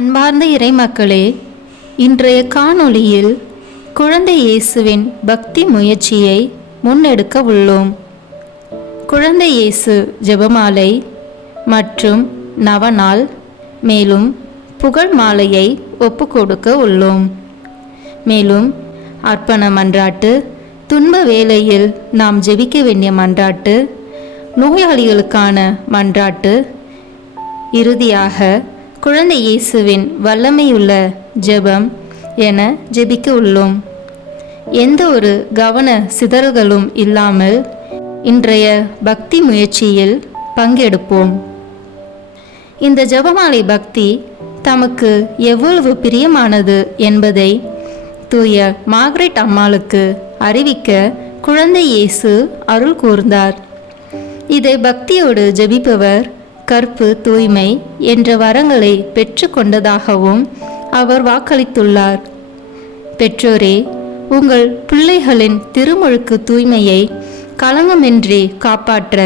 அன்பார்ந்த இறைமக்களே, இன்றைய காணொளியில் குழந்தை இயேசுவின் பக்தி முயற்சியை முன்னெடுக்க உள்ளோம். குழந்தை இயேசு ஜெபமாலை மற்றும் நவநாள் மேலும் புகழ் மாலையை ஒப்புக்கொடுக்க உள்ளோம். மேலும் அர்ப்பண மன்றாட்டு, துன்ப வேளையில் நாம் ஜெபிக்க வேண்டிய மன்றாட்டு, நோயாளிகளுக்கான மன்றாட்டு, இறுதியாக குழந்தை இயேசுவின் வல்லமையுள்ள ஜெபம் என ஜெபிக்க உள்ளோம். எந்த ஒரு கவன சிதறல்களும் இல்லாமல் இன்றைய பக்தி முயற்சியில் பங்கெடுப்போம். இந்த ஜெபமாலை பக்தி தமக்கு எவ்வளவு பிரியமானது என்பதை தூய மார்கரெட் அம்மாளுக்கு அறிவிக்க குழந்தை இயேசு அருள் கூர்ந்தார். இதை பக்தியோடு ஜெபிப்பவர் கற்பு, தூய்மை என்ற வரங்களை பெற்று கொண்டதாகவும் அவர் வாக்களித்துள்ளார். பெற்றோரே, உங்கள் பிள்ளைகளின் திருமுழுக்கு தூய்மையை களங்கமின்றி காப்பாற்ற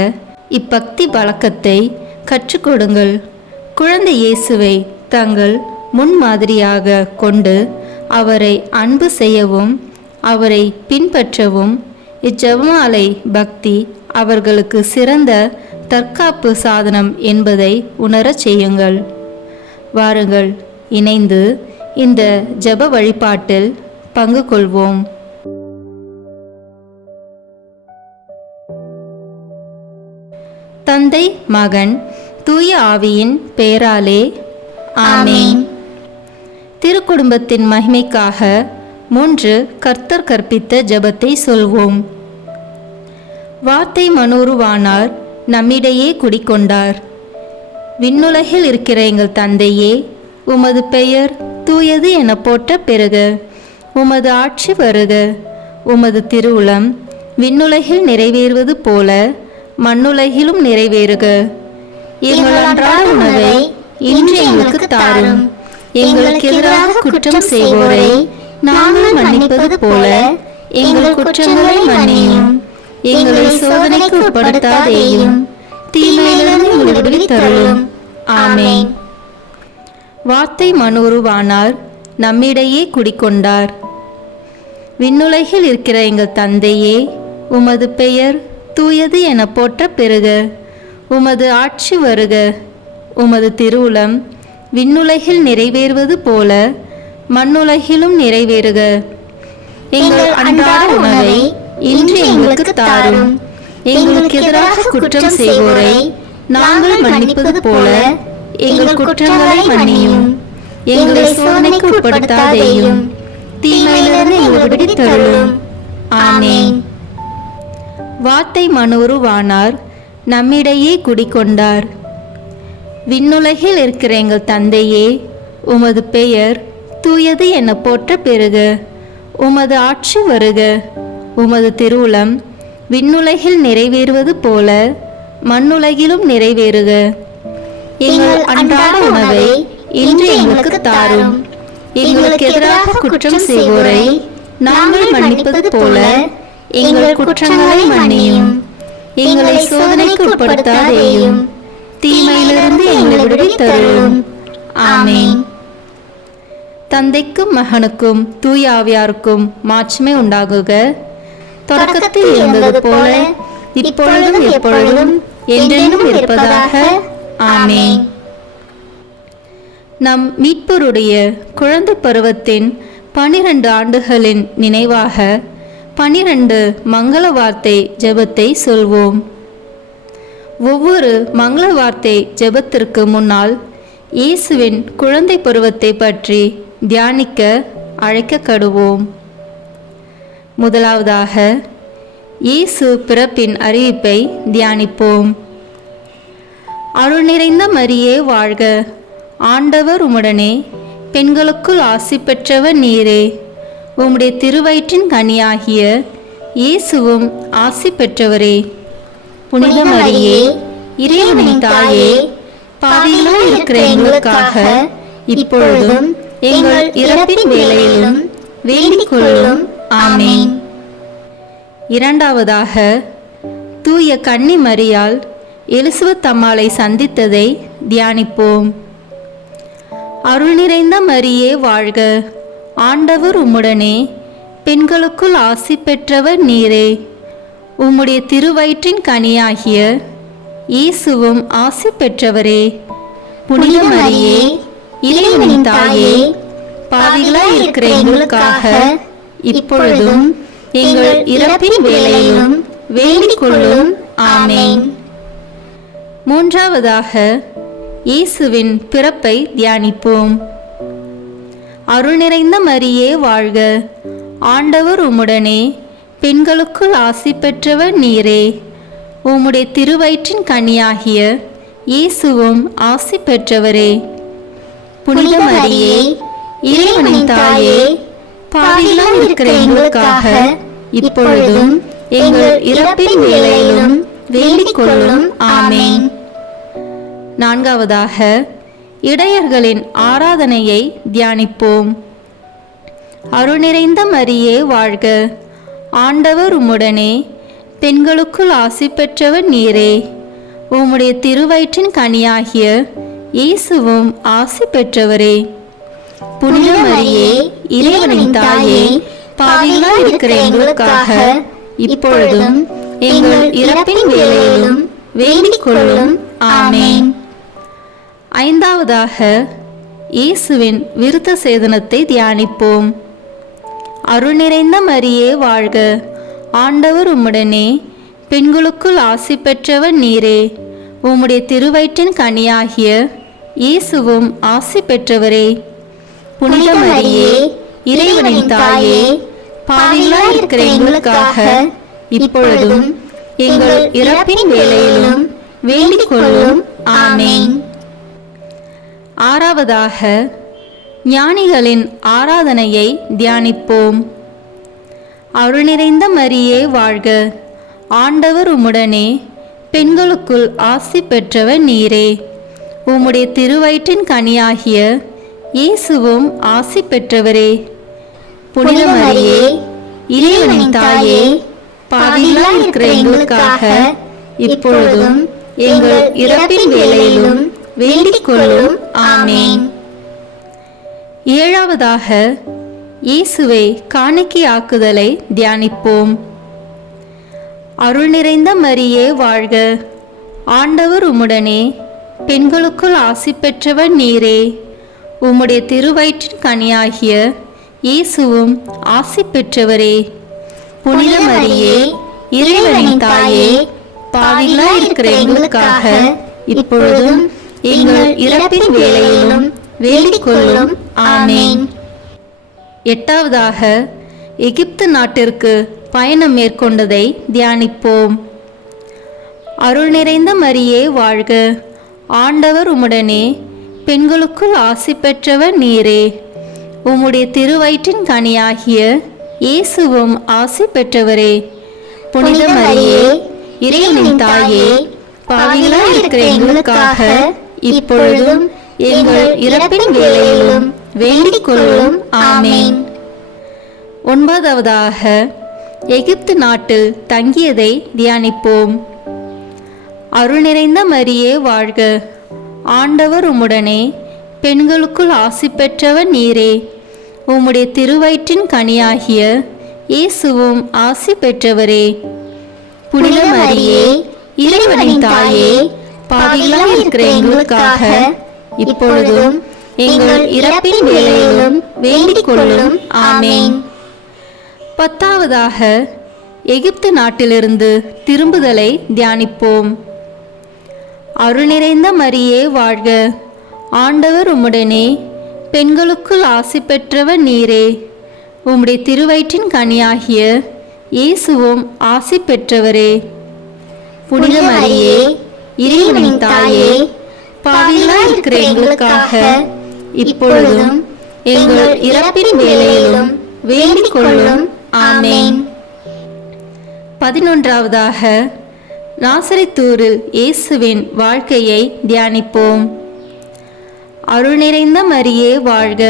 இப்பக்தி பழக்கத்தை கற்றுக் கொடுங்கள். குழந்தை இயேசுவை தங்கள் முன்மாதிரியாக கொண்டு அவரை அன்பு செய்யவும் அவரை பின்பற்றவும் இச்செபமாலை பக்தி அவர்களுக்கு சிறந்த தற்காப்பு சாதனம் என்பதை உணரச் செய்யுங்கள். வாருங்கள், இணைந்து இந்த ஜெப வழிபாட்டில் பங்கு கொள்வோம். தந்தை, மகன், தூய ஆவியின் பெயராலே ஆமென். திருக்குடும்பத்தின் மகிமைக்காக 3 கர்த்தர் கற்பித்த ஜெபத்தை சொல்வோம். வார்த்தை மனோருவானார், நம்மிடையே குடிக்கொண்டார். விண்ணுலகில் இருக்கிற எங்கள் தந்தையே, உமது பெயர் தூயது என போற்ற பெறுக. உமது ஆட்சி வருக. உமது திருவுளம் விண்ணுலகில் நிறைவேறுவது போல மண்ணுலகிலும் நிறைவேறுக. எங்கள் அன்றாட உணவை இன்று எங்களுக்கு தாரும். எங்களுக்கு எதிராக குற்றம் செய்வோரை நாங்கள் மன்னிப்பது போல எங்கள் குற்றங்களை மன்னியும். எங்களை சோதனைக்கு உட்படுத்தாதேயும், தீமையிலிருந்து எங்களை விடுவித்தருளும். ஆமென். வார்த்தை மனோருவானார், நம்மிடையே குடிக்கொண்டார். விண்ணுலகில் இருக்கிற எங்கள் தந்தையே, உமது பெயர் தூயது என போற்ற பெறுக. உமது ஆட்சி வருக. உமது திருவுளம் விண்ணுலகில் நிறைவேறுவது போல மண்ணுலகிலும் நிறைவேறுக. எங்கள் அன்றாட உணவை இன்று எங்களுக்கு தாரும். எங்களுக்கு எதிராக குற்றம் செய்வோரை நாங்கள் மன்னிப்பது போல எங்கள் குற்றங்களை மன்னியும். எங்களை சோதனைக்கு உட்படுத்தாதேயும், தீமையிலிருந்து எங்களை விடுவித்தருளும். ஆமென். வார்த்தை மனோருவானார், நம்மிடையே குடிக்கொண்டார். விண்ணுலகில் இருக்கிற எங்கள் தந்தையே, உமது பெயர் தூயது என போற்ற பெறுக. உமது ஆட்சி வருக. உமது திருவுளம் விண்ணுலகில் நிறைவேறுவது போல மண்ணுலகிலும் நிறைவேறுக. எங்கள் அன்றாட உணவை இன்று எங்களுக்கு தாரும். எங்களுக்கு எதிராக குற்றம் செய்வோரை நாங்கள் மன்னிப்பது போல எங்கள் குற்றங்களை மன்னியும். எங்களை சோதனைக்கு உட்படுத்தாதேயும், தீமையிலிருந்து எங்களை விடுவித்தருளும். ஆமென். தந்தைக்கும் மகனுக்கும் தூய ஆவியாருக்கும் மாட்சிமை உண்டாகுக. தொடக்கத்தில் இருந்தது போல இப்பொழுதும் எப்பொழுதும் என்றென்றும் இருப்பதாக. ஆமென். நம் மீட்பருடைய குழந்தை பருவத்தின் 12 ஆண்டுகளின் நினைவாக 12 மங்கள வார்த்தை ஜெபத்தை சொல்வோம். ஒவ்வொரு மங்கள வார்த்தை ஜெபத்திற்கு முன்னால் இயேசுவின் குழந்தை பருவத்தை பற்றி தியானிக்க அழைக்கப்படுவோம். முதலாவதாக இயேசு பிறப்பின் அறிவிப்பை தியானிப்போம். அருள் நிறைந்த மரியே வாழ்க, ஆண்டவர் உம்முடனே, பெண்களுக்குள் ஆசி பெற்றவர் நீரே. உம்முடைய திருவயிற்றின் கனியாகிய இயேசுவும் ஆசி பெற்றவரே. புனித மரியே, இறைவனின் தாயே, பாவிகளாய் இருக்கிற எங்களுக்காக இப்பொழுதும் எங்கள் இறப்பின் வேளையிலும் வேண்டிக் கொள்ளும். ஆமென். இரண்டாவதாக தூய கன்னி மரியாள் எலிசபெத் அம்மாளை சந்தித்ததை தியானிப்போம். அருள் நிறைந்த மரியே வாழ்க, ஆண்டவர் உம்முடனே, பெண்களுக்குள் ஆசி பெற்றவர் நீரே. உம்முடைய திருவயிற்றின் கனியாகிய இயேசுவும் ஆசி பெற்றவரே. புனித மரியே, இறைவனின் தாயே, பாவிகளாய் இருக்கிற எங்களுக்காக இப்பொழுதும் எங்கள் இறப்பின் வேளையிலும் வேண்டிக் கொள்ளும். ஆமென். மூன்றாவதாக இயேசுவின் பிறப்பை தியானிப்போம். அருள் நிறைந்த மரியே வாழ்க, ஆண்டவர் உம்முடனே, பெண்களுக்குள் ஆசி பெற்றவர் நீரே. உம்முடைய திருவயிற்றின் கனியாகிய இயேசுவும் ஆசி பெற்றவரே. புனித மரியே, இறைவனின் தாயே, பாவிகளாய் இருக்கிற எங்களுக்காக இப்பொழுதும் எங்கள் இறப்பின் வேளையிலும் வேண்டிக் கொள்ளும். ஆமென். நான்காவதாக இடையர்களின் ஆராதனையை தியானிப்போம். அருள் நிறைந்த மரியே வாழ்க, ஆண்டவர் உம்முடனே, பெண்களுக்குள் ஆசி பெற்றவர் நீரே. உம்முடைய திருவயிற்றின் கனியாகிய இயேசுவும் ஆசி பெற்றவரே. புனித மரியே, இறைவனின் தாயே, பாவிகளாய் இருக்கிற எங்களுக்காக இப்பொழுதும் எங்கள் இறப்பின் வேளையிலும் வேண்டிக் கொள்ளும். ஆமென். ஐந்தாவதாக இயேசுவின் விருத்த சேதனத்தை தியானிப்போம். அருள் நிறைந்த மரியே வாழ்க, ஆண்டவர் உம்முடனே, பெண்களுக்குள் ஆசி பெற்றவர் நீரே. உம்முடைய திருவயிற்றின் கனியாகிய இயேசுவும் ஆசி பெற்றவரே. புனித மரியே, இறைவனின் தாயே, பாவிகளாய் இருக்கிற எங்களுக்காக இப்பொழுதும் எங்கள் இறப்பின் வேளையிலும் வேண்டிக் கொள்ளும். ஆமென். ஆறாவதாக ஞானிகளின் ஆராதனையை தியானிப்போம். அருள் நிறைந்த மரியே வாழ்க, ஆண்டவர் உம்முடனே, பெண்களுக்குள் ஆசி பெற்றவர் நீரே. உம்முடைய திருவயிற்றின் கனியாகிய இயேசுவும் ஆசி பெற்றவரே. புனித மரியே, இறைவனின் தாயே, பாவிகளாய் இருக்கிற எங்களுக்காக இப்பொழுதும் எங்கள் இறப்பின் வேளையிலும் வேண்டிக் கொள்ளும். ஆமென். ஏழாவதாக இயேசுவை காணிக்கையாக்குதலை தியானிப்போம். அருள் நிறைந்த மரியே வாழ்க, ஆண்டவர் உம்முடனே, பெண்களுக்குள் ஆசி பெற்றவர் நீரே. உம்முடைய திருவயிற்றின் கனியாகிய இயேசுவும் ஆசி பெற்றவரே. புனித மரியே, இறைவனின் தாயே, பாவிகளாய் இருக்கிற எங்களுக்காக இப்பொழுதும் எங்கள் இறப்பின் வேளையிலும் வேண்டிக் கொள்ளும். ஆமென். எட்டாவதாக எகிப்து நாட்டிற்கு பயணம் மேற்கொண்டதை தியானிப்போம். அருள் நிறைந்த மரியே வாழ்க, ஆண்டவர் உம்முடனே, பெண்களுக்குள் ஆசி பெற்றவர் நீரே. உம்முடைய திருவயிற்றின் கனியாகிய இயேசுவும் ஆசி பெற்றவரே. புனித மரியே, இறைவனின் தாயே, பாவிகளாய் இருக்கிற எங்களுக்காக இப்பொழுதும் எங்கள் இறப்பின் வேளையிலும் வேண்டிக் கொள்ளும். ஆமென். ஒன்பதாவதாக எகிப்து நாட்டில் தங்கியதை தியானிப்போம். அருள் நிறைந்த மரியே வாழ்க, ஆண்டவர் உம்முடனே, பெண்களுக்குள் ஆசி பெற்றவர் நீரே. உம்முடைய திருவயிற்றின் கனியாகிய இயேசுவும் ஆசி பெற்றவரே. புனித மரியே, இறைவனின் தாயே, பாவிகளாய் இருக்கிற எங்களுக்காக இப்பொழுதும் எங்கள் இறப்பின் வேளையிலும் வேண்டிக் கொள்ளும். ஆமென். பத்தாவதாக எகிப்து நாட்டிலிருந்து திரும்புதலை தியானிப்போம். அருள் நிறைந்த மரியே வாழ்க, ஆண்டவர் உம்முடனே, பெண்களுக்குள் ஆசி பெற்றவர் நீரே. உம்முடைய திருவயிற்றின் கனியாகிய இயேசுவும் ஆசி பெற்றவரே. புனித மரியே, இறைவனின் தாயே, பாவிகளாய் இருக்கிற எங்களுக்காக இப்பொழுதும் எங்கள் இறப்பின் வேளையிலும் வேண்டிக் கொள்ளும். ஆமென். 11ஆவதாக நாசரேத்தூரில் இயேசுவின் வாழ்க்கையை தியானிப்போம். அருள் நிறைந்த மரியே வாழ்க,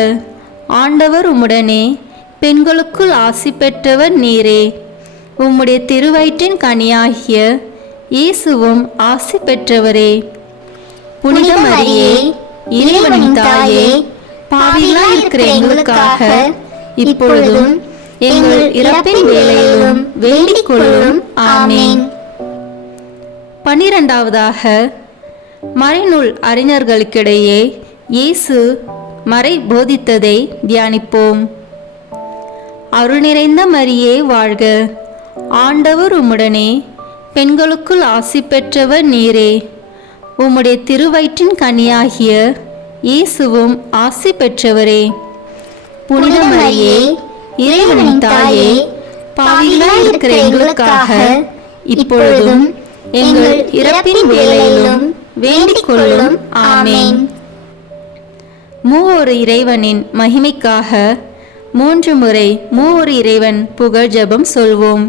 ஆண்டவர் உம்முடனே, பெண்களுக்குள் ஆசி பெற்றவர் நீரே. உம்முடைய திருவயிற்றின் கனியாகிய இயேசுவும் ஆசி பெற்றவரே. புனித மரியே, இறைவனின் தாயே, பாவிகளாய் இருக்கிற எங்களுக்காக இப்பொழுதும் எங்கள் இறப்பின் வேளையிலும் வேண்டிக் கொள்ளும். ஆமேன். 12வதாக, மறைநூல் அறிஞர்களுக்கிடையே இயேசு மறை போதித்ததை தியானிப்போம். அருள் நிறைந்த மரியே வாழ்க, ஆண்டவர் உம்முடனே, பெண்களுக்குள் ஆசி பெற்றவர் நீரே, உம்முடைய திருவயிற்றின் கனியாகிய இயேசுவும் ஆசி பெற்றவரே. புனித மரியே, இறைவனின் தாயே, பாவிகளாய் இருக்கிற எங்களுக்காக இப்பொழுதும் எங்கள் இறப்பின் வேளையிலும் வேண்டிக் கொள்ளும். ஆமேன். மூவொரு இறைவனின் மகிமைக்காக 3 முறை மூவொரு இறைவன் புகழ் ஜெபம் சொல்வோம்.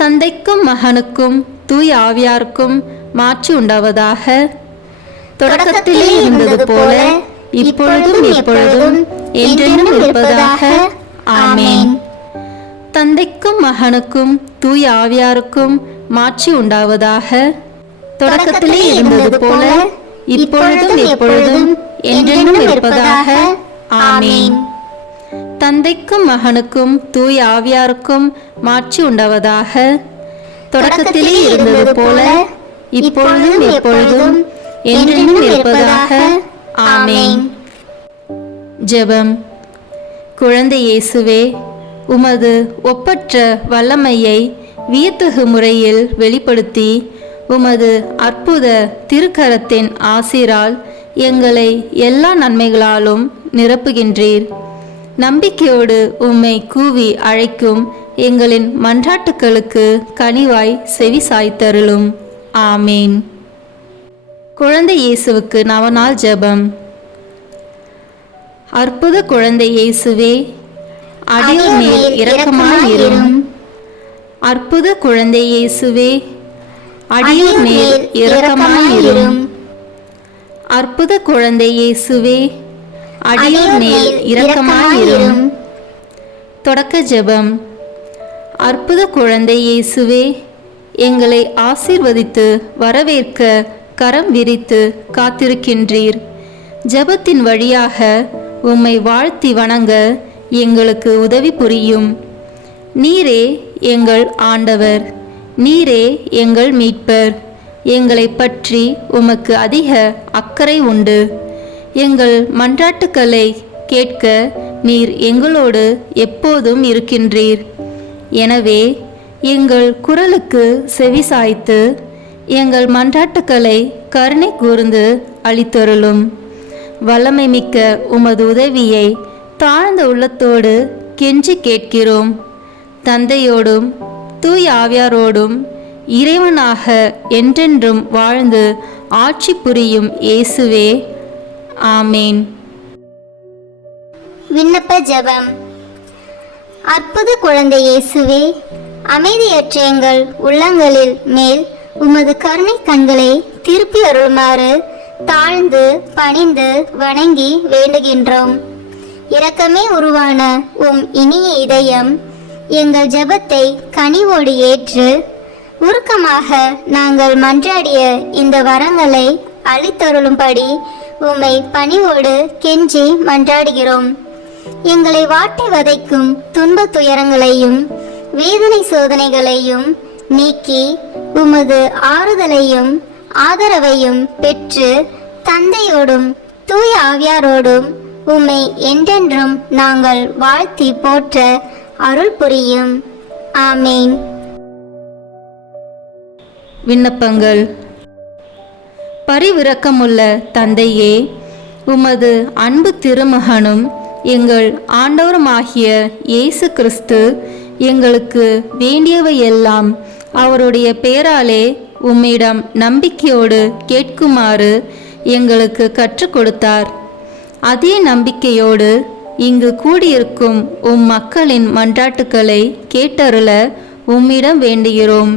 தந்தைக்கும் மகனுக்கும் தூய ஆவியாருக்கும் மாட்சி உண்டாவதாக. தொடக்கத்திலே இருந்தது போல இப்பொழுதும் எப்பொழுதும் என்றென்றும் இருப்பதாக. ஆமேன். தந்தைக்கும் மகனுக்கும் தூய ஆவியாருக்கும் மாட்சி உண்டாவதாக. தொடக்கத்திலே இருந்தது போல இப்பொழுதும் எப்பொழுதும் என்றென்றும் இருப்பதாக. ஆமேன். தந்தைக்கும் மகனுக்கும் தூய ஆவியாருக்கும் மாட்சி உண்டாவதாக. தொடக்கத்திலே இருந்தது போல இப்பொழுதும் எப்பொழுதும் என்றென்றும் இருப்பதாக. ஆமேன். ஜெபம். குழந்தை இயேசுவே, உமது ஒப்பற்ற வல்லமையை வியத்தகு முறையில் வெளிப்படுத்தி உமது அற்புத திருக்கரத்தின் ஆசிரால் எங்களை எல்லா நன்மைகளாலும் நிரப்புகின்றீர். நம்பிக்கையோடு உம்மை கூவி அழைக்கும் எங்களின் மன்றாட்டுக்களுக்கு கனிவாய் செவி சாய்த்தருளும். ஆமேன். குழந்தை இயேசுவுக்கு நவநாள் ஜெபம். அற்புத குழந்தை இயேசுவே, அடியோர் மேல் இரக்கமாயிரும். அற்புத குழந்தை இயேசுவே, அடியோர் மேல் இரக்கமாயிரும். அற்புத குழந்தை இயேசுவே, அடியோர் மேல் இரக்கமாயிரும். தொடக்க ஜெபம். அற்புத குழந்தை இயேசுவே, எங்களை ஆசீர்வதித்து வரவேற்க கரம் விரித்து காத்திருக்கின்றீர். ஜெபத்தின் வழியாக உம்மை வாழ்த்தி வணங்க எங்களுக்கு உதவி புரியும். நீரே எங்கள் ஆண்டவர், நீரே எங்கள் மீட்பர். எங்களை பற்றி உமக்கு அதிக அக்கறை உண்டு. எங்கள் மன்றாட்டுக்களை கேட்க நீர் எங்களோடு எப்போதும் இருக்கின்றீர். எனவே எங்கள் குரலுக்கு செவி சாய்த்து எங்கள் மன்றாட்டுக்களை கருணை கூர்ந்து அளித்தருளும். வல்லமை மிக்க உமது உதவியை தாழ்ந்த உள்ளத்தோடு கெஞ்சி கேட்கிறோம். தந்தையோடும் தூய ஆவியாரோடும் இறைவனாக என்றென்றும் வாழ்ந்து ஆட்சி புரியும் இயேசுவே. ஆமேன். விண்ணப்ப ஜெபம். அற்புத குழந்தை இயேசுவே, அமைதியற்ற எங்கள் உள்ளங்களில் மேல் உமது கருணை கண்களை திருப்பி அருளுமாறு தாழ்ந்து பணிந்து வணங்கி வேண்டுகின்றோம். இரக்கமே உருவான உம் இனிய இதயம் எங்கள் ஜெபத்தை கனிவோடு ஏற்று உருக்கமாக நாங்கள் மன்றாடிய இந்த வரங்களை அளித்தருளும்படி உம்மை பணிவோடு கெஞ்சி மன்றாடுகிறோம். எங்களை வாட்டி வதைக்கும் துன்ப துயரங்களையும் வேதனை சோதனைகளையும் நீக்கி உமது ஆறுதலையும் ஆதரவையும் பெற்று தந்தையோடும் தூய ஆவியாரோடும் உம்மை என்றென்றும் நாங்கள் வாழ்த்தி போற்ற அருள் புரியும். ஆமேன். விண்ணப்பங்கள். பரிவிரக்கமுள்ள தந்தையே, உமது அன்பு திருமகனும் எங்கள் ஆண்டவருமாகிய இயேசு கிறிஸ்து எங்களுக்கு வேண்டியவையெல்லாம் அவருடைய பேராலே உம்மிடம் நம்பிக்கையோடு கேட்குமாறு எங்களுக்கு கற்றுக் கொடுத்தார். அதே நம்பிக்கையோடு இங்கு கூடியிருக்கும் உம் மக்களின் மன்றாட்டுக்களை கேட்டருள உம்மிடம் வேண்டுகிறோம்.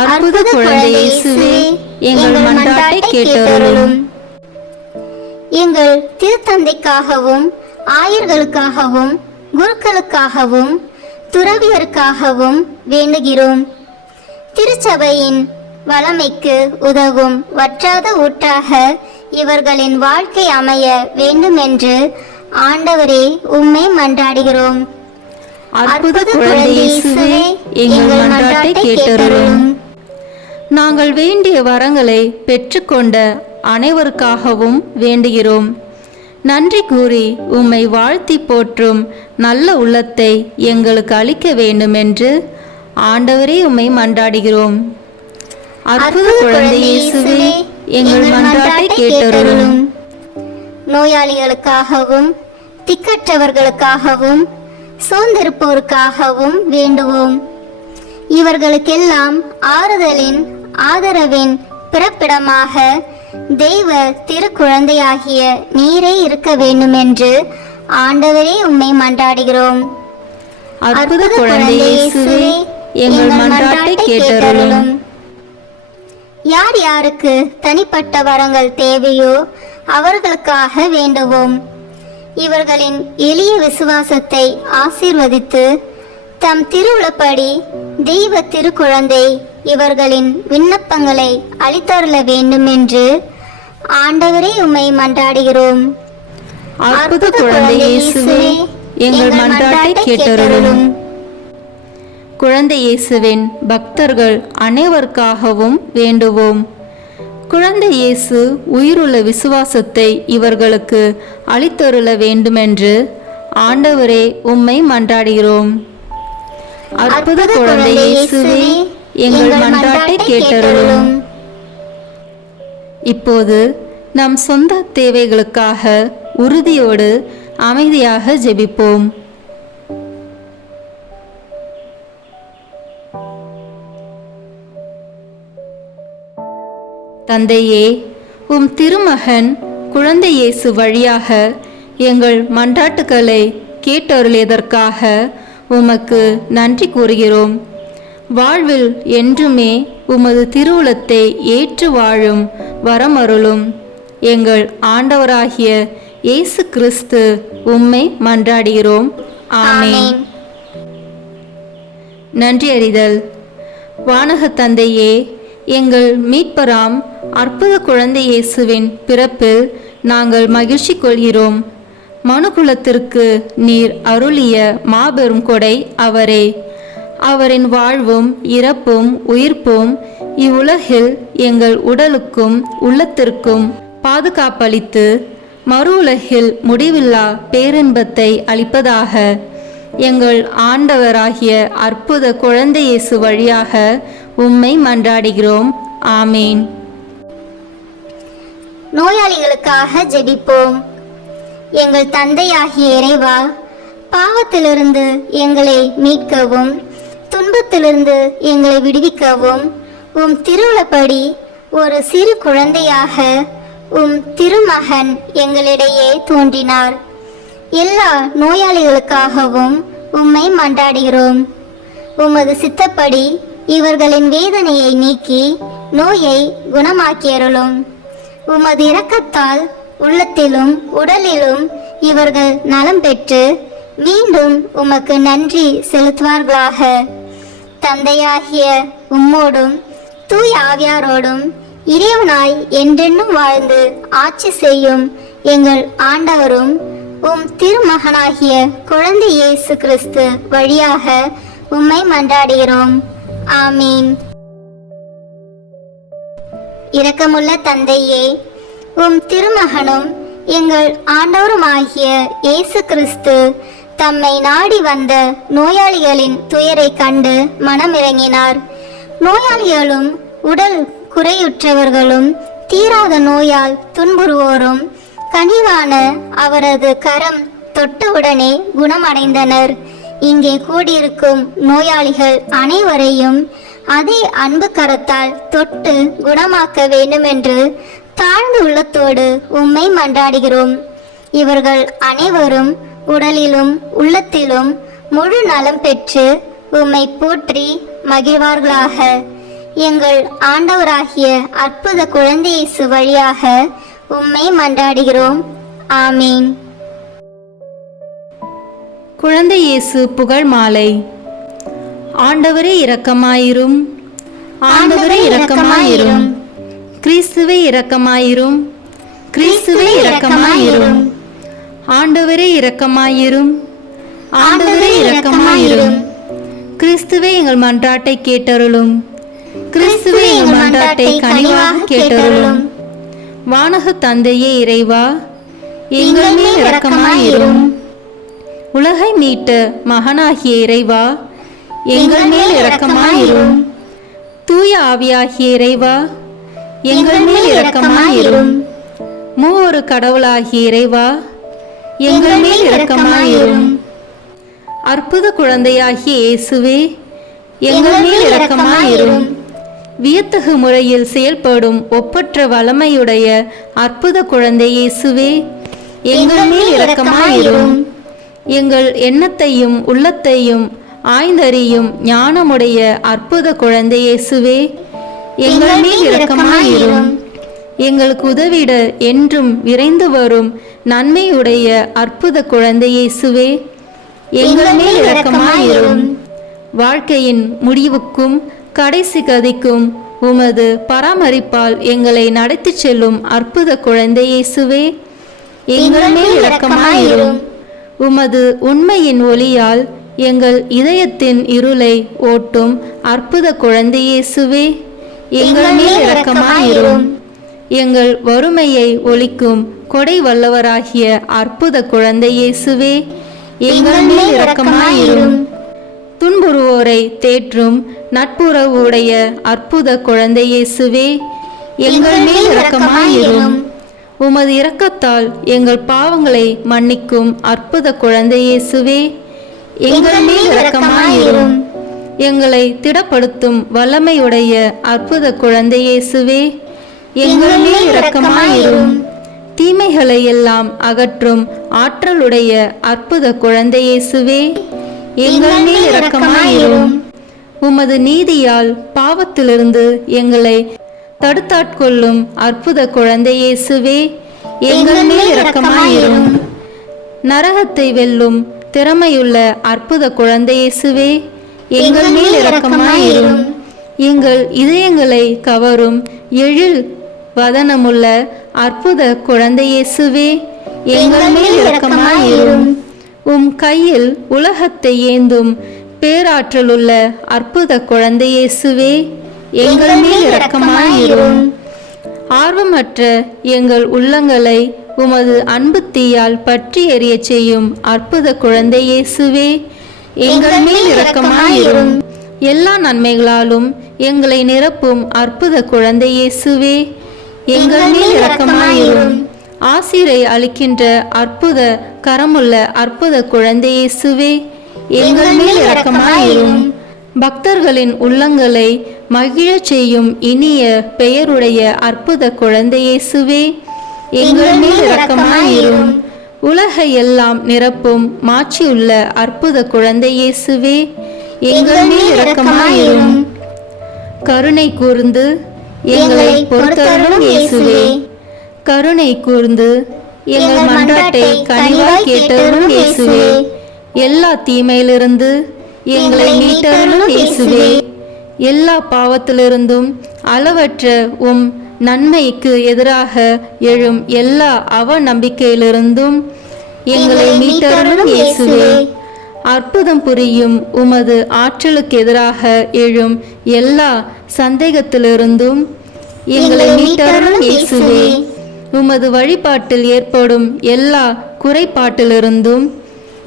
அற்புத குழந்தை இயேசுவே, எங்கள் மன்றாட்டை கேட்டருளும். எங்கள் திருத்தந்தைக்காகவும் ஆயர்களுக்காகவும் குருக்களுக்காகவும் துறவியருக்காகவும் வேண்டுகிறோம். திருச்சபையின் வளமைக்கு உதவும் வற்றாத ஊற்றாக இவர்களின் வாழ்க்கை அமைய வேண்டுமென்று ஆண்டவரே உம்மை மன்றாடுகிறோம். அற்புத குழந்தை இயேசுவே, எங்கள் மன்றாட்டை கேட்டருளும். நாங்கள் வேண்டிய வரங்களை பெற்றுக்கொண்ட அனைவருக்காகவும் வேண்டுகிறோம். நன்றி கூறி உம்மை வாழ்த்தி போற்றும் நல்ல உள்ளத்தை எங்களுக்கு அளிக்க வேண்டுமென்று ஆண்டவரே உம்மை மன்றாடுகிறோம். அற்புத குழந்தை இயேசுவே, எங்கள் மன்றாட்டை கேட்டருளும். நோயாளிகளுக்காகவும் திக்கற்றவர்களுக்காகவும் சோர்ந்திருப்போருக்காகவும் வேண்டுவோம். இவர்களுக்கெல்லாம் ஆறுதலின் ஆதரவின் பிறப்பிடமாக தெய்வ திருக்குழந்தையாகிய நீரே இருக்க வேண்டுமென்று ஆண்டவரே உம்மை மன்றாடுகிறோம். அற்புத குழந்தை இயேசுவே, எங்கள் மன்றாட்டை கேட்டருளும். யார் யாருக்கு தனிப்பட்ட வரங்கள் தேவையோ அவர்களுக்காக வேண்டுவோம். இவர்களின் எளிய விசுவாசத்தை ஆசீர்வதித்து தம் திருவுளப்படி தெய்வ திருக்குழந்தை இவர்களின் விண்ணப்பங்களை அளித்தருள வேண்டும் என்று ஆண்டவரே உம்மை மன்றாடுகிறோம். அற்புத குழந்தை இயேசுவே, எங்கள் மன்றாட்டை கேட்டருளும். குழந்தை இயேசுவின் பக்தர்கள் அனைவருக்காகவும் வேண்டுவோம். குழந்தை இயேசு உயிருள்ள விசுவாசத்தை இவர்களுக்கு அளித்தருள வேண்டுமென்று ஆண்டவரே உம்மை மன்றாடுகிறோம். அற்புத குழந்தை இயேசுவே, எங்கள் மன்றாட்டை கேட்டருளும். இப்போது நம் சொந்த தேவைகளுக்காக உறுதியோடு அமைதியாக ஜெபிப்போம். தந்தையே, உம் திருமகன் குழந்தை இயேசு வழியாக எங்கள் மன்றாட்டுக்களை கேட்டருளியதற்காக உமக்கு நன்றி கூறுகிறோம். வாழ்வில் என்றுமே உமது திருவுளத்தை ஏற்று வாழும் வரமருளும். எங்கள் ஆண்டவராகிய இயேசு கிறிஸ்து உம்மை மன்றாடுகிறோம். ஆமென். நன்றி அறிதல். வானக தந்தையே, எங்கள் மீட்பராம் அற்புத குழந்தை இயேசுவின் பிறப்பில் நாங்கள் மகிழ்ச்சி கொள்கிறோம். மனுக்குலத்திற்கு நீர் அருளிய மாபெரும் கொடை அவரே. அவரின் வாழ்வும் இறப்பும் உயிர்ப்பும் இவ்வுலகில் எங்கள் உடலுக்கும் உள்ளத்திற்கும் பாதுகாப்பளித்து மறு உலகில் முடிவில்லா பேரின்பத்தை அளிப்பதாக எங்கள் ஆண்டவராகிய அற்புத குழந்தை இயேசு வழியாக உம்மை மன்றாடுகிறோம். ஆமீன். நோயாளிகளுக்காக ஜெபிப்போம். எங்கள் தந்தையாகிய இறைவா, பாவத்திலிருந்து எங்களை மீட்கவும் துன்பத்திலிருந்து எங்களை விடுவிக்கவும் உம் திருவுளப்படி ஒரு சிறு குழந்தையாக உம் திருமகன் எங்களிடையே தோன்றினார். எல்லா நோயாளிகளுக்காகவும் உம்மை மன்றாடுகிறோம். உமது சித்தப்படி இவர்களின் வேதனையை நீக்கி நோயை குணமாக்கியருளும். உமது இரக்கத்தால் உள்ளத்திலும் உடலிலும் இவர்கள் நலம் பெற்று மீண்டும் உமக்கு நன்றி செலுத்துவார்களாக. தந்தையாகிய உம்மோடும் தூய ஆவியாரோடும் இறைவனாய் என்றென்னும் வாழ்ந்து ஆட்சி செய்யும் எங்கள் ஆண்டவரும் உம் திருமகனாகிய குழந்தை இயேசு கிறிஸ்து வழியாக உம்மை மன்றாடுகிறோம். ஆமீன். இரக்கமுள்ள தந்தையே, உம் திருமகனும் எங்கள் ஆண்டவருமாகிய இயேசு கிறிஸ்து தம்மை நாடி வந்த நோயாளிகளின் துயரை கண்டு மனமிறங்கினார். நோயாளிகளும் உடல் குறையுற்றவர்களும் தீராத நோயால் துன்புறுவோரும் கனிவான அவரது கரம் தொட்டவுடனே குணமடைந்தனர். இங்கே கூடியிருக்கும் நோயாளிகள் அனைவரையும் அதே அன்பு கரத்தால் தொட்டு குணமாக்க வேண்டுமென்று தாழ்ந்த உள்ளத்தோடு உம்மை மன்றாடுகிறோம். இவர்கள் அனைவரும் உடலிலும் உள்ளத்திலும் முழு நலம் பெற்று உம்மை போற்றி மகிழ்வார்களாக. எங்கள் ஆண்டவராகிய அற்புத குழந்தை இயேசு வழியாக உம்மை மன்றாடுகிறோம். ஆமீன். குழந்தை இயேசு புகழ் மாலை. ஆண்டவரே இரக்கமாயிரும், ஆண்டவரே இரக்கமாயிரும், கிறிஸ்துவே இரக்கமாயிரும், கிறிஸ்துவே இரக்கமாயிரும். ஆண்டவரே இரக்கமாயிரும். ஆண்டவரே இரக்கமாயிரும். கிறிஸ்துவே எங்கள் மன்றாட்டை கேட்டருளும். கிறிஸ்துவே எங்கள் மன்றாட்டை கனிவாக கேட்டருளும். வானக தந்தையே இறைவா, எங்கள் மேல் இரக்கமாயிரும். உலகை மீட்ட மகனாகிய இறைவா, எங்கள் மேல் இரக்கமாயிரும். தூய ஆவியாகிய இறைவா, எங்கள் மேல் இரக்கமாயிரும். மூவொரு கடவுளாகிய இறைவா, எங்கள் மேல் இரக்கமாயிரும். அற்புத குழந்தையாகிய இயேசுவே, எங்கள் மேல் இரக்கமாயிரும். வியத்தகு முறையில் செயல்படும் ஒப்பற்ற வல்லமையுடைய அற்புத குழந்தை இயேசுவே, எங்கள் மேல் இரக்கமாயிரும். எங்கள் எண்ணத்தையும் உள்ளத்தையும் ஆய்ந்தறியும் ஞானமுடைய அற்புத குழந்தை இயேசுவே, எங்கள் மேல் இரக்கமாயிரும். எங்களுக்கு உதவிட என்றும் விரைந்து வரும் நன்மையுடைய அற்புத குழந்தை இயேசுவே, எங்கள் மேல் இரக்கமாயிரும். வாழ்க்கையின் முடிவுக்கும் கடைசி கதிக்கும் உமது பராமரிப்பால் எங்களை நடத்தி செல்லும் அற்புத குழந்தை இயேசுவே, எங்கள் மேல் இரக்கமாயிரும். உமது உண்மையின் ஒளியால் எங்கள் இதயத்தின் இருளை ஓட்டும் அற்புத குழந்தை இயேசுவே, எங்கள் மேல் இரக்கமாயிரும். எங்கள் வறுமையை ஒழிக்கும் கொடை வல்லவராகிய அற்புத குழந்தை இயேசுவே, எங்கள் மேல் இரக்கமாயிரும். துன்புறுவோரை தேற்றும் நட்புறவுடைய அற்புத குழந்தை இயேசுவே, எங்கள் மேல் இரக்கமாயிரும். உமது இரக்கத்தால் எங்கள் பாவங்களை மன்னிக்கும் அற்புத குழந்தை இயேசுவே, எங்கள் மேல் இரக்கமாயிரும். எங்களை திடப்படுத்தும் வல்லமையுடைய அற்புத குழந்தை இயேசுவே, எங்கள் மேல் இரக்கமாயிரும். தீமைகளை எல்லாம் அகற்றும் ஆற்றலுடைய அற்புத குழந்தை இயேசுவே, எங்கள் மேல் இரக்கமாயிரும். உமது நீதியால் பாவத்திலிருந்து எங்களை தடுத்தாட்கொள்ளும் அற்புத குழந்தை இயேசுவே, எங்கள் மேல் இரக்கமாயிரும். நரகத்தை வெல்லும் திறமையுள்ள அற்புத குழந்தை இயேசுவே, எங்கள் மேல் இரக்கமாயிரும். எங்கள் இதயங்களை கவரும் எழில் வதனமுள்ள அற்புத குழந்தை இயேசுவே, எங்கள் மேல் இரக்கமாயிரும். உம் கையில் உலகத்தை ஏந்தும் பேராற்றலுள்ள அற்புத குழந்தை இயேசுவே, எங்கள் மேல் இரக்கமாயிரும். ஆர்வமற்ற எங்கள் உள்ளங்களை உமது அன்பு தீயால் பற்றி எரிய செய்யும் அற்புத குழந்தை இயேசுவே, எங்கள் மேல் இரக்கமாயிரும். எல்லா நன்மைகளாலும் எங்களை நிரப்பும் அற்புத குழந்தை இயேசுவே, எங்கள் மேல் இரக்கமாயிரும். ஆசிரை அளிக்கின்ற அற்புத கரமுள்ள அற்புத குழந்தை இயேசுவே, எங்கள் மேல் இரக்கமாயிரும். பக்தர்களின் உள்ளங்களை மகிழச் செய்யும் இனிய பெயருடைய அற்புத குழந்தை இயேசுவே, எங்கள் மேல் இரக்கமாயிரும். உலகை எல்லாம் நிரப்பும் மாட்சியுள்ள அற்புத குழந்தை இயேசுவே, எங்கள் மேல் இரக்கமாயிரும். கருணை கூர்ந்து எங்களை பொறுத்தருளும் இயேசுவே, கருணை கூர்ந்து எங்கள் மன்றாட்டை கனிவாய் கேட்டருளும் இயேசுவே, எல்லா தீமையிலிருந்து எங்களை மீட்டருளும் இயேசுவே, எல்லா பாவத்திலிருந்தும் அளவற்ற உம் நன்மைக்கு எதிராக எழும் எல்லா அவநம்பிக்கையிலிருந்தும் எங்களை மீட்டருளும் இயேசுவே, அற்புதம் புரியும் உமது ஆற்றலுக்கு எதிராக எழும் எல்லா சந்தேகத்திலிருந்தும் எங்களை மீட்டருளும் இயேசுவே, உமது வழிபாட்டில் ஏற்படும் எல்லா குறைபாட்டிலிருந்தும்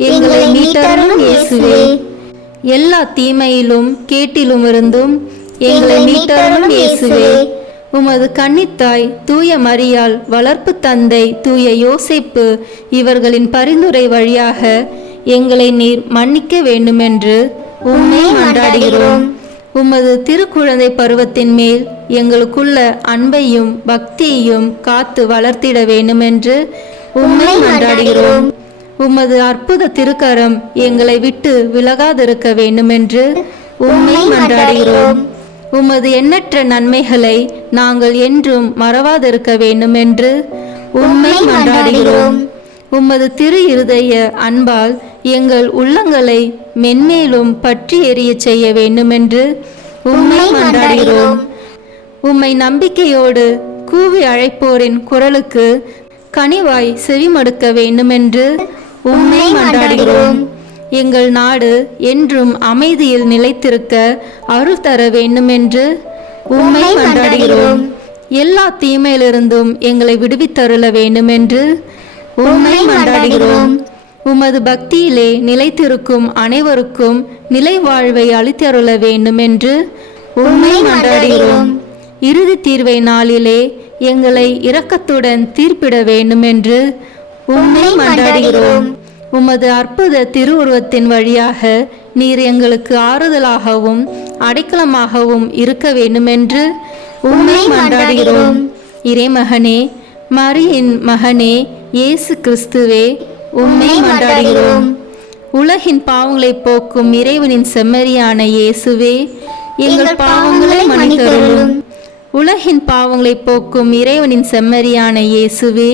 எங்களை மீட்டருளும் இயேசுவே, எல்லா தீமையிலும் கேட்டிலும் இருந்தும் எங்களை மீட்டருளும் இயேசுவே, உமது கன்னித்தாய் தூய மரியாள், வளர்ப்பு தந்தை தூய யோசேப்பு இவர்களின் பரிந்துரை வழியாக எங்களை நீர் மன்னிக்க வேண்டுமென்று உம்மை மன்றாடுகிறோம். உமது திருக்குழந்தை பருவத்தின் மேல் எங்களுக்குள்ள அன்பையும் பக்தியையும் காத்து வளர்த்திட வேண்டுமென்று உம்மை மன்றாடுகிறோம். உமது அற்புத திருக்கரம் எங்களை விட்டு விலகாதிருக்க வேண்டுமென்று உம்மை மன்றாடுகிறோம். உமது எண்ணற்ற நன்மைகளை நாங்கள் என்றும் மறவாதிருக்க வேண்டுமென்று உம்மை மன்றாடுகிறோம். உமது திரு இருதய அன்பால் எங்கள் உள்ளங்களை மென்மேலும் பற்றி எரிய செய்ய வேண்டுமென்று உம்மை மன்றாடுகிறோம். உம்மை நம்பிக்கையோடு கூவி அழைப்போரின் குரலுக்கு கனிவாய் செவிமடுக்க வேண்டுமென்று உம்மை மன்றாடுகிறோம். எங்கள் நாடு என்றும் அமைதியில் நிலைத்திருக்க அருள் தர வேண்டுமென்று உம்மை மன்றாடுகிறோம். எல்லா தீமையிலிருந்தும் எங்களை விடுவித்தருள வேண்டுமென்று உம்மை மன்றாடுகிறோம். உமது பக்தியிலே நிலைத்திருக்கும் அனைவருக்கும் நிலை வாழ்வை அளித்தருள வேண்டுமென்று உம்மை மன்றாடுகிறோம். இறுதி தீர்வை நாளிலே எங்களை இரக்கத்துடன் தீர்ப்பிட வேண்டுமென்று உம்மை மன்றாடுகிறோம். உமது அற்புத திருவுருவத்தின் வழியாக நீர் எங்களுக்கு ஆறுதலாகவும் அடைக்கலமாகவும் இருக்க வேண்டுமென்று உம்மை மன்றாடுகிறோம். இறைமகனே, மரியின் மகனே, இயேசு கிறிஸ்துவே, உம்மை மன்றாடுகிறோம். உலகின் பாவங்களை போக்கும் இறைவனின் செம்மறியான இயேசுவே, எங்கள் பாவங்களை மன்னித்தருளும். உலகின் பாவங்களை போக்கும் இறைவனின் செம்மறியான இயேசுவே,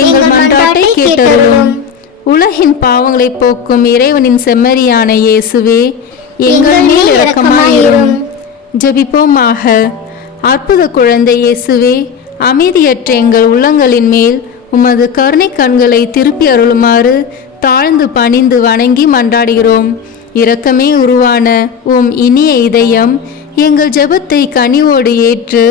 எங்கள் மன்றாட்டை கேட்டருளும். உலகின் பாவங்களை போக்கும் இறைவனின் செம்மறியான இயேசுவே, எங்கள் மேல் இரக்கமாயிரும். ஜெபிப்போமாக. அற்புத குழந்தை இயேசுவே, அமைதியற்ற எங்கள் உள்ளங்களின் மேல் உமது கருணை கண்களை திருப்பி அருளுமாறு தாழ்ந்து பணிந்து வணங்கி மன்றாடுகிறோம். இரக்கமே உருவான உம் இனிய இதயம் எங்கள் ஜெபத்தை கனிவோடு ஏற்று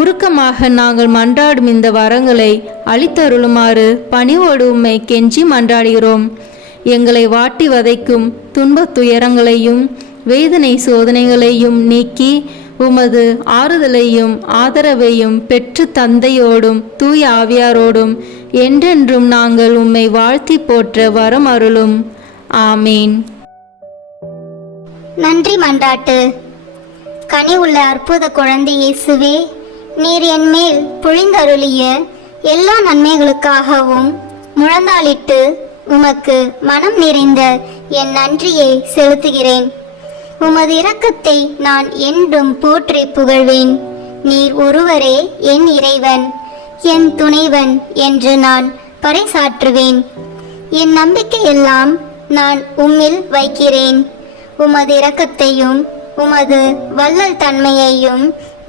உருக்கமாக நாங்கள் மன்றாடும் இந்த வரங்களை அளித்தருளுமாறு பணிவோடு உம்மை கெஞ்சி மன்றாடுகிறோம். எங்களை வாட்டி வதைக்கும் துன்பத் துயரங்களையும் வேதனை சோதனைகளையும் நீக்கி உமது ஆறுதலையும் ஆதரவையும் பெற்று தந்தையோடும் தூய ஆவியாரோடும் என்றென்றும் நாங்கள் உம்மை வாழ்த்தி போற்ற வரம் அருளும். ஆமீன். நன்றி மன்றாட்டு. கனி உள்ள அற்புத குழந்தை இயேசுவே, நீர் என் மேல் பொழிந்தருளிய எல்லா நன்மைகளுக்காகவும் முழந்தாளிட்டு உமக்கு மனம் நிறைந்த என் நன்றியை செலுத்துகிறேன். உமது இரக்கத்தை நான் என்றும் போற்றி புகழ்வேன். நீர் ஒருவரே என் இறைவன், என் துணைவன் என்று நான் பறைசாற்றுவேன். என் நம்பிக்கையெல்லாம் நான் உம்மில் வைக்கிறேன். உமது இரக்கத்தையும் உமது வள்ளல் தன்மையையும்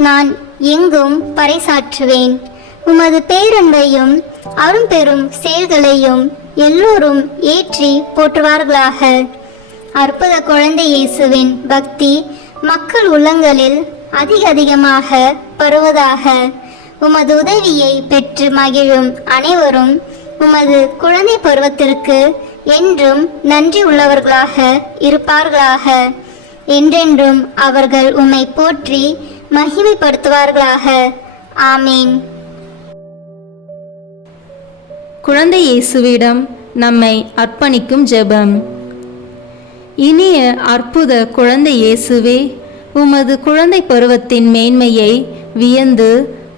நான் எங்கும் பறைசாற்றுவேன். உமது பேரன்பையும் அரும்பெரும் செயல்களையும் எல்லோரும் ஏற்றி போற்றுவார்களாக. அற்புத குழந்தை இயேசுவின் பக்தி மக்கள் உள்ளங்களில் அதிகமாக பரவுவதாக. உமது உதவியை பெற்று மகிழும் அனைவரும் உமது குழந்தை பருவத்திற்கு என்றும் நன்றி உள்ளவர்களாக இருப்பார்களாக. என்றென்றும் அவர்கள் உம்மை போற்றி மகிமைப்படுத்துவார்களாக. ஆமீன். குழந்தை இயேசுவிடம் நம்மை அர்ப்பணிக்கும் ஜெபம். இனிய அற்புத குழந்தை இயேசுவே, உமது குழந்தை பருவத்தின் மேன்மையை வியந்து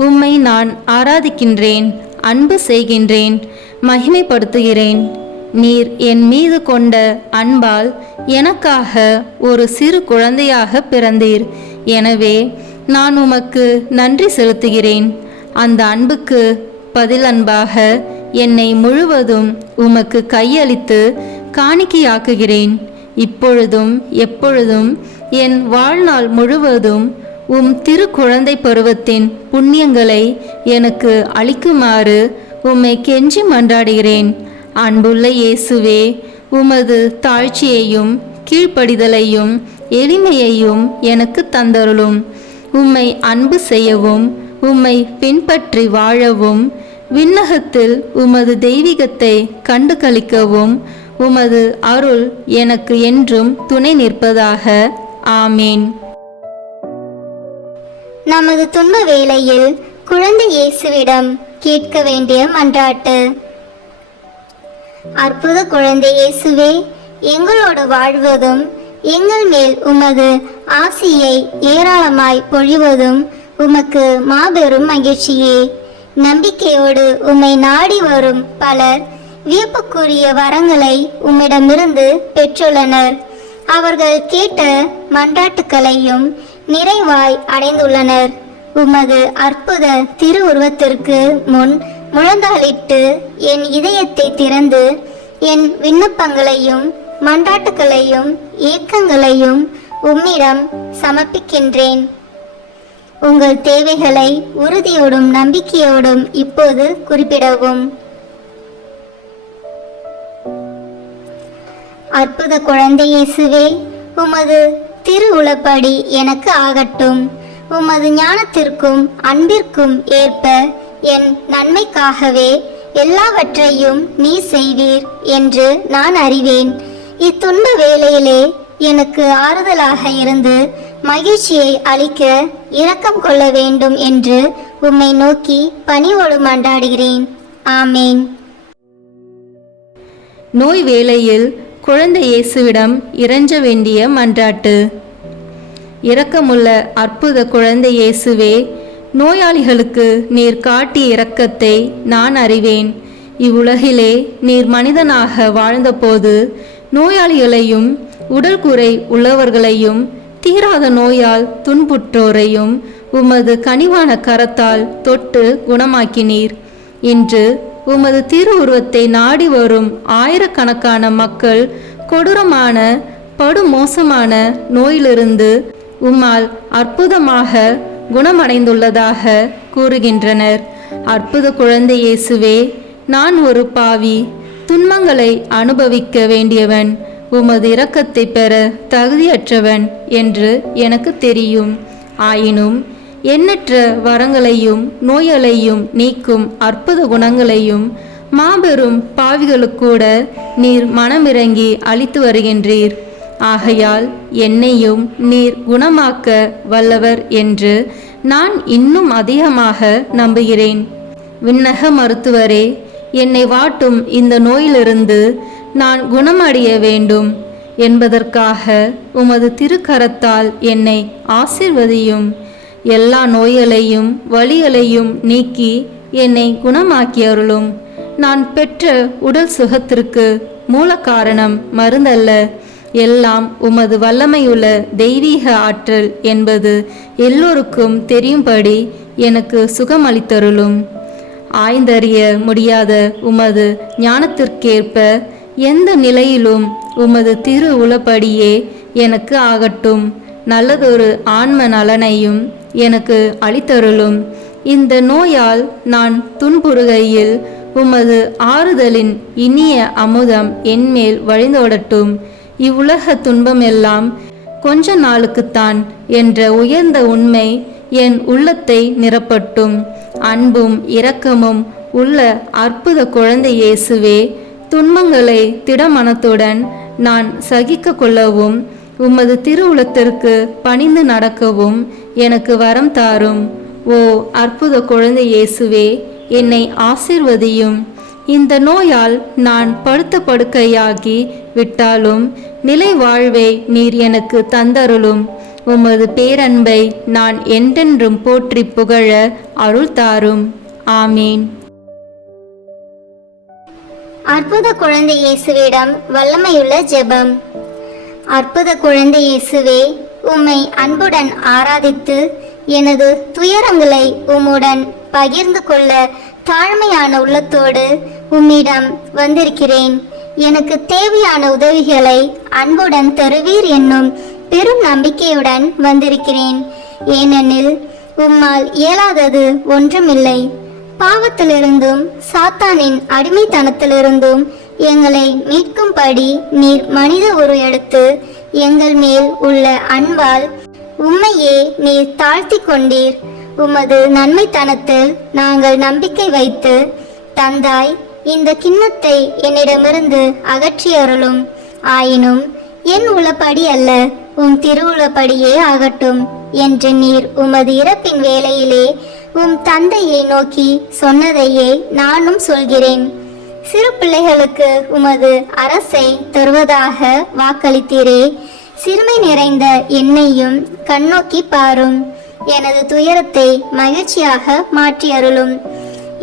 உம்மை நான் ஆராதிக்கின்றேன், அன்பு செய்கின்றேன், மகிமைப்படுத்துகிறேன். நீர் என் மீது கொண்ட அன்பால் எனக்காக ஒரு சிறு குழந்தையாக பிறந்தீர். எனவே நான் உமக்கு நன்றி செலுத்துகிறேன். அந்த அன்புக்கு பதில் அன்பாக என்னை முழுவதும் உமக்கு கையளித்து காணிக்கையாக்குகிறேன். இப்பொழுதும் எப்பொழுதும் என் வாழ்நாள் முழுவதும் உம் திரு குழந்தை பருவத்தின் புண்ணியங்களை எனக்கு அளிக்குமாறு உம்மை கெஞ்சி மன்றாடுகிறேன். அன்புள்ள இயேசுவே, உமது தாழ்ச்சியையும் கீழ்ப்படிதலையும் எளிமையையும் எனக்கு தந்தருளும். உம்மை அன்பு செய்யவும் உம்மை பின்பற்றி வாழவும் விண்ணகத்தில் உமது தெய்வீகத்தை கண்டு களிக்கவும் உமது அருள் எனக்கு என்றும் துணை நிற்பதாக. ஆமீன். நமது துன்ப வேளையில் குழந்தை இயேசுவிடம் கேட்க வேண்டிய மன்றாட்டு. அற்புத குழந்தை இயேசுவே, எங்களோடு வாழ்வதும் எங்கள் மேல் உமது ஆசியை ஏராளமாய் பொழிவதும் உமக்கு மாபெரும் மகிழ்ச்சியே. நம்பிக்கையோடு உம்மை நாடி வரும் பலர் வியப்புக்குரிய வரங்களை உம்மிடமிருந்து பெற்றுள்ளனர். அவர்கள் கேட்ட மன்றாட்டுக்களையும் நிறைவாய் அடைந்துள்ளனர். உமது அற்புத திருவுருவத்திற்கு முன் முழந்தாளிட்டு என் இதயத்தை திறந்து என் விண்ணப்பங்களையும் மன்றாட்டுக்களையும் ஏக்கங்களையும் உம்மிடம் சமர்ப்பிக்கின்றேன். உங்கள் தேவைகளை உறுதியோடும் நம்பிக்கையோடும் இப்போது குறிப்பிடவும். அற்புத குழந்தை இயேசுவே, உமது திருவுளப்படி எனக்கு ஆகட்டும். உமது ஞானத்திற்கும் அன்பிற்கும் ஏற்ப என் நன்மைக்காகவே எல்லாவற்றையும் நீ செய்வீர் என்று நான் அறிவேன். இத்துன்ப வேளையிலே எனக்கு ஆறுதலாக இருந்து மகிழ்ச்சியை அளிக்க இரக்கம் கொள்ள வேண்டும் என்று உம்மை நோக்கி பணிவோடு மன்றாடுகிறேன். ஆமேன். நோய் வேளையில் குழந்தை இயேசுவிடம் இறைஞ்ச வேண்டிய மன்றாட்டு. இரக்கமுள்ள அற்புத குழந்தை இயேசுவே, நோயாளிகளுக்கு நீர் காட்டிய இரக்கத்தை நான் அறிவேன். இவ்வுலகிலே நீர் மனிதனாக வாழ்ந்தபோது நோயாளிகளையும் உடல் குறை உள்ளவர்களையும் தீராத நோயால் துன்புற்றோரையும் உமது கனிவான கரத்தால் தொட்டு குணமாக்கினீர். இன்று உமது திருவுருவத்தை நாடி வரும் ஆயிரக்கணக்கான மக்கள் கொடூரமான படுமோசமான நோயிலிருந்து உம்மால் அற்புதமாக குணமடைந்துள்ளதாக கூறுகின்றனர். அற்புத குழந்தை இயேசுவே, நான் ஒரு பாவி, துன்பங்களை அனுபவிக்க வேண்டியவன், உமது இரக்கத்தை பெற தகுதியற்றவன் என்று எனக்கு தெரியும். ஆயினும் எண்ணற்ற வரங்களையும் நோய்களையும் நீக்கும் அற்புத குணங்களையும் மாபெரும் பாவிகளுக்கூட நீர் மனமிறங்கி அளித்து வருகின்றீர். ஆகையால் என்னையும் நீர் குணமாக்க வல்லவர் என்று நான் இன்னும் அதிகமாக நம்புகிறேன். விண்ணக மருத்துவரே, என்னை வாட்டும் இந்த நோயிலிருந்து நான் குணமடைய வேண்டும் என்பதற்காக உமது திருக்கரத்தால் என்னை ஆசீர்வதியும். எல்லா நோய்களையும் வலிகளையும் நீக்கி என்னை குணமாக்கி அருளும். நான் பெற்ற உடல் சுகத்திற்கு மூல காரணம் மருந்தல்ல, எல்லாம் உமது வல்லமையுள்ள தெய்வீக ஆற்றல் என்பது எல்லோருக்கும் தெரியும்படி எனக்கு சுகமளித்தருளும். ஆய்ந்தறிய முடியாத உமது ஞானத்திற்கேற்ப எந்த நிலையிலும் உமது திரு உளப்படியே எனக்கு ஆகட்டும். நல்லதொரு ஆன்ம நலனையும் எனக்கு அளித்தருளும். இந்த நோயால் நான் துன்புறுகையில் உமது ஆறுதலின் இனிய அமுதம் என்மேல் வழிந்தோடட்டும். இவ்வுலக துன்பமெல்லாம் கொஞ்ச நாளுக்குத்தான் என்ற உயர்ந்த உண்மை என் உள்ளத்தை நிரப்பட்டும். அன்பும் இரக்கமும் உள்ள அற்புத குழந்தை இயேசுவே, துன்பங்களை திடமனத்துடன் நான் சகிக்க கொள்ளவும் உமது திருவுளத்திற்கு பணிந்து நடக்கவும் எனக்கு வரம் தாரும். ஓ அற்புத குழந்தை இயேசுவே, என்னை ஆசீர்வதியும். இந்த நோயால் நான் படுத்த படுக்கையாகி விட்டாலும் நிலை வாழ்வை நீர் எனக்கு தந்தருளும். உமது பேரன்பை நான் என்றென்றும் போற்றி புகழ அருள் தாரும். ஆமீன். அற்புத குழந்தை இயேசுவிடம் வல்லமையுள்ள ஜெபம். அற்புத குழந்தை இயேசுவே, உம்மை அன்புடன் ஆராதித்து எனது துயரங்களை உம்முடன் பகிர்ந்து கொள்ள தாழ்மையான உள்ளத்தோடு உம்மிடம் வந்திருக்கிறேன். எனக்கு தேவையான உதவிகளை அன்புடன் தருவீர் என்னும் பெரும் நம்பிக்கையுடன் வந்திருக்கிறேன். ஏனெனில் உம்மால் இயலாதது ஒன்றுமில்லை. பாவத்திலிருந்தும் சாத்தானின் அடிமைத்தனத்திலிருந்தும் எங்களை மீட்கும்படி நீர் மனித உரு எடுத்து எங்கள் மேல் உள்ள அன்பால் உம்மையே நீர் தாழ்த்தி கொண்டீர். உமது நன்மைத்தனத்தில் நாங்கள் நம்பிக்கை வைத்து தந்தாய். இந்த கிண்ணத்தை என்னிடமிருந்து அகற்றி அருளும். ஆயினும் என் உளப்படி அல்ல, உம் திருவுளப்படியே ஆகட்டும் என்று நீர் உமது இறப்பின் வேளையிலே உம் தந்தையை நோக்கி சொன்னதையே நானும் சொல்கிறேன். சிறு பிள்ளைகளுக்கு உமது அரசை தருவதாக வாக்களித்தீரே. சிறுமை நிறைந்த என்னையும் கண்ணோக்கி பாரும். எனது துயரத்தை மகிழ்ச்சியாக மாற்றி அருளும்.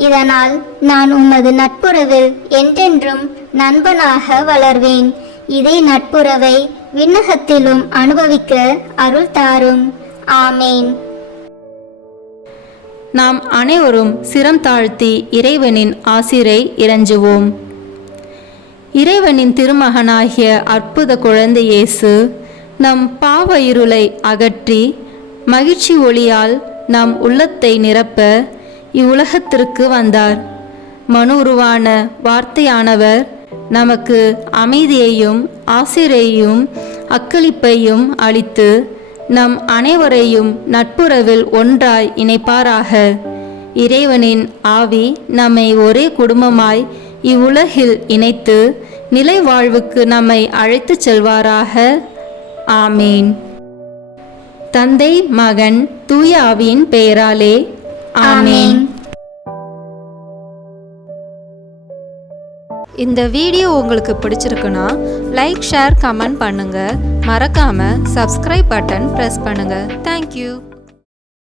இதனால் நான் உமது நட்புறவில் என்றென்றும் நண்பனாக வளர்வேன். இதே நட்புறவை விண்ணகத்திலும் அனுபவிக்க அருள் தாரும். ஆமேன். நாம் அனைவரும் சிரம் தாழ்த்தி இறைவனின் ஆசிரை இறைஞ்சுவோம். இறைவனின் திருமகனாகிய அற்புத குழந்தை இயேசு நம் பாவ இருளை அகற்றி மகிழ்ச்சி ஒளியால் நம் உள்ளத்தை நிரப்ப இவ்வுலகத்திற்கு வந்தார். மனு உருவான வார்த்தையானவர் நமக்கு அமைதியையும் ஆசிரியையும் அக்களிப்பையும் அளித்து நம் அனைவரையும் நட்புறவில் ஒன்றாய் இணைப்பாராக. இறைவனின் ஆவி நம்மை ஒரே குடும்பமாய் இவ்வுலகில் இணைத்து நிலை வாழ்வுக்கு நம்மை அழைத்துச் செல்வாராக. ஆமீன். தந்தை, மகன், தூய ஆவியின் பெயராலே ஆமீன். இந்த வீடியோ உங்களுக்கு பிடிச்சிருக்குன்னா லைக், ஷேர், கமெண்ட் பண்ணுங்க. மறக்காம சப்ஸ்கிரைப் பட்டன் பிரஸ் பண்ணுங்க. தேங்க்யூ.